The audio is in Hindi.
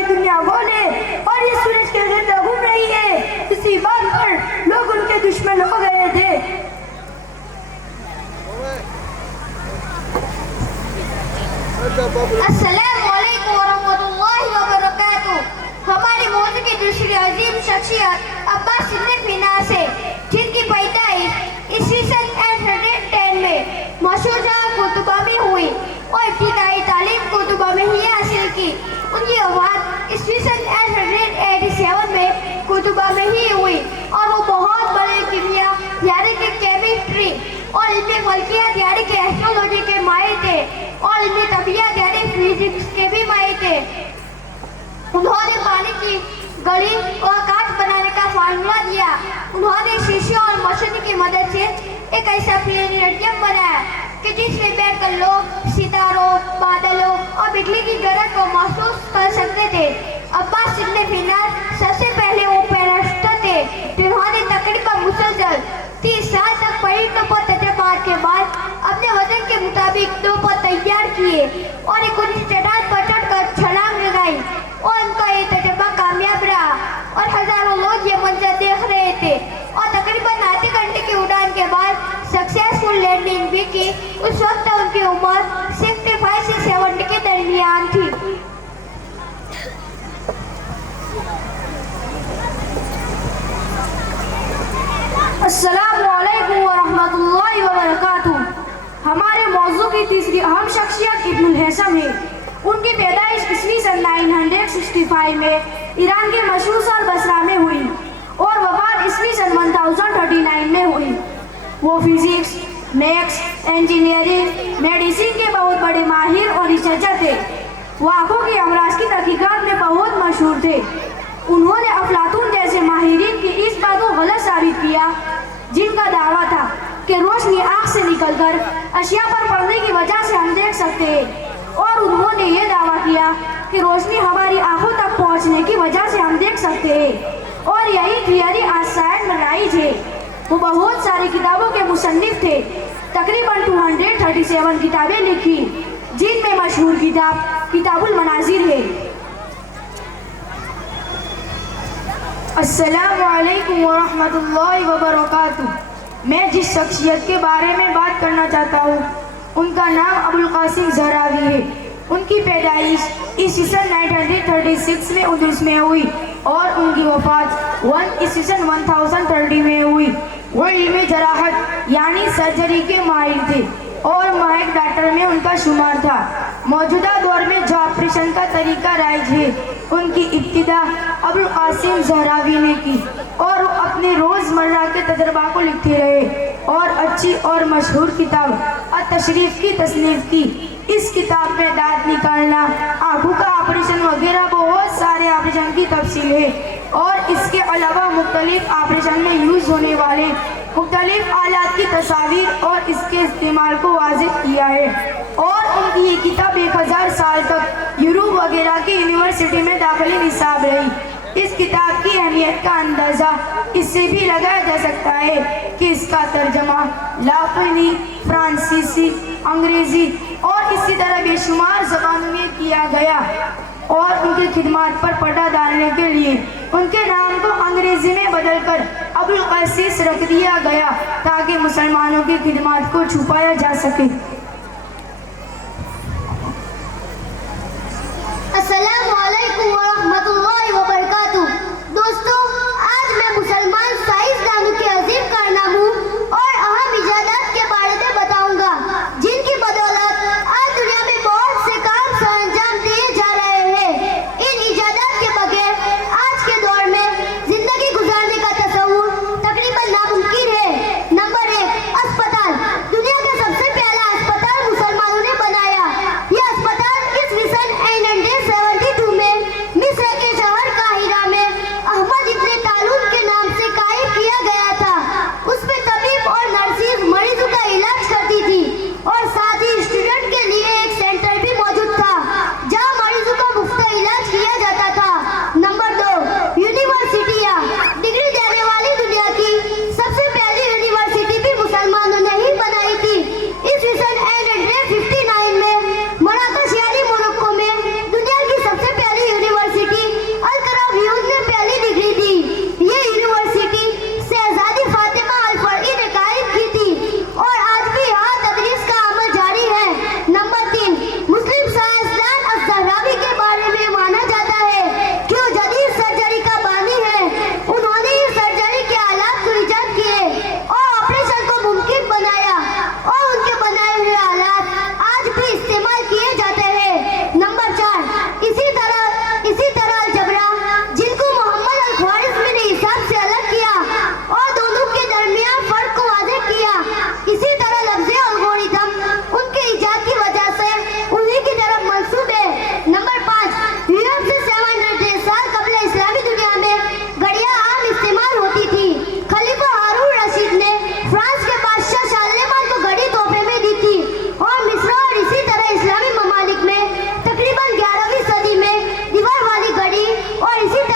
के दुनिया बोले और ये सूरज के अंदर घूम रही है। इसी बात पर लोग उनके दुश्मन हो गए थे। अस्सलामु अलैकुम वरहमतुल्लाहि वबरकातुह। हमारे मौजू की दूसरी अजीम शख्सियत अब्बास सिद्दीक़ मीनार से, जिनकी पैदाइश ईस्वी सन 810 में मशहूर जगह कुतुबा में हुई और इब्तिदाई तालीम कुतुबा में ही हासिल की। उनकी वफ़ात ईस्वी सन 887 में कुतुबा में ही हुई और वो बहुत बड़े कीमिया यानी कि केमिस्ट्री और इल्म फल्कियात यानी कि एस्ट्रोलॉजी के माहिर थे और इल्म तबीयत यानी फिजिक्स के भी माहिर थे। उन्होंने पानी की गड़ी और कांच बनाने का फार्मूला दिया। उन्होंने शीशे और मशीन की मदद से एक ऐसा प्लेनेरियम बनाया कि जिसमें बैठकर लोग सितारों, बादलों और बिजली की गरज को महसूस कर सकते थे। अब्बास सिद्दीक़ मीनार सबसे पहले वो बैरिस्टर थे जिन्होंने तकरीबन मुसलसल 30 साल तक पढ़ाई पर तजर्बात के बाद अपने वजन के मुताबिक दो पर तैयार किए और एक ऊंची चट्टान पर चढ़कर छलांग लगाई और उनका ये तजर्बा कामयाब रहा और हजारों लोग ये मंजर देख रहे थे और तकरीबन आधे घंटे की उड़ान के बाद सक्सेसफुल लैंडिंग भी की। उस वक्त उनकी उम्र 65 से 70 के दरमियान थी। अस्सलामु अलैकुम वरहमतुल्लाहि वबरकातुह। हमारे मौजू की तीसरी अहम शख्सियत इब्नुल हैसम है। उनकी पैदाइश ईस्वी सन 965 में ईरान के मशहूर शहर बसरा में हुई और वफात ईस्वी सन 1039 में हुई। वो फिजिक्स, मैथ्स, इंजीनियरिंग, मेडिसिन के बहुत बड़े माहिर और रिसर्चर थे। वो आँखों की अमराज की तहकीकात में बहुत मशहूर थे। उन्होंने अफलातून जैसे माहिरीन की इस बात को गलत साबित किया जिनका दावा था कि रोशनी आँख से निकलकर अशिया पर पड़ने की वजह से हम देख सकते हैं, और उन्होंने ये दावा किया कि रोशनी हमारी आंखों तक पहुंचने की वजह से हम देख सकते हैं, और यही थियरी आज साइंस में राइज है। वो बहुत सारी किताबों के मुसन्निफ थे, तकरीबन 237 किताबें लिखी, जिनमें मशहूर किताब किताबुल मनाजिर है। अस्सलामु अलैकुम वरहमतुल्लाहि वबरकातुह। मैं जिस शख्सियत के बारे में बात करना चाहता हूँ उनका नाम अबुल कासिम ज़हरावी है। उनकी पैदाइश ईस्वी सन 936 में उर्दूस में हुई और उनकी वफात ईस्वी सन 1030 में हुई। वो इल्म जराहत यानी सर्जरी के माहिर थे और माहिर डॉक्टर में उनका शुमार था। मौजूदा दौर में जो ऑपरेशन का तरीका राइज है, उनकी इब्तिदा अबुल कासिम ज़हरावी ने की और वो अपने रोज़मर्रा के तजर्बा को लिखते रहे और अच्छी और मशहूर किताब अत-तशरीफ की तसनीफ की। इस किताब में दांत निकालना, आँखों का ऑपरेशन वगैरह बहुत सारे ऑपरेशन की तफसील है और इसके अलावा मुख्तलिफ ऑपरेशन में यूज़ होने वाले मुख्तलिफ आलात की तस्वीर और इसके इस्तेमाल को वाज़ेह किया है। और उनकी ये किताब 1000 साल तक यूरोप वगैरह की यूनिवर्सिटी में दाखिली निसाब रही। इस किताब की अहमियत का अंदाज़ा इससे भी लगाया जा सकता है कि इसका तर्जमा लातिनी, फ्रांसीसी, अंग्रेज़ी और इसी तरह बेशुमार ज़बानों में किया गया और उनकी खिदमत पर पर्दा डालने के लिए उनके नाम को अंग्रेज़ी में बदलकर अबुल कासिस रख दिया गया ताकि मुसलमानों की खिदमत को छुपाया जा सके। अस्सलामु अलैकुम वरहमतुल्लाहि वबरकातुह। दोस्तों, आज मैं मुसलमान साइंसदानों के अजीम कारनामों और अहम इजादात के बारे में बताऊंगा, जिनकी बदौलत आज दुनिया में बहुत से काम सरअंजाम दिए जा रहे हैं। इन इजादात के बगैर आज के दौर में जिंदगी गुजारने का तसव्वुर तकरीबन नामुमकिन है। नंबर 1, अस्पताल। दुनिया का सबसे पहला अस्पताल और इसी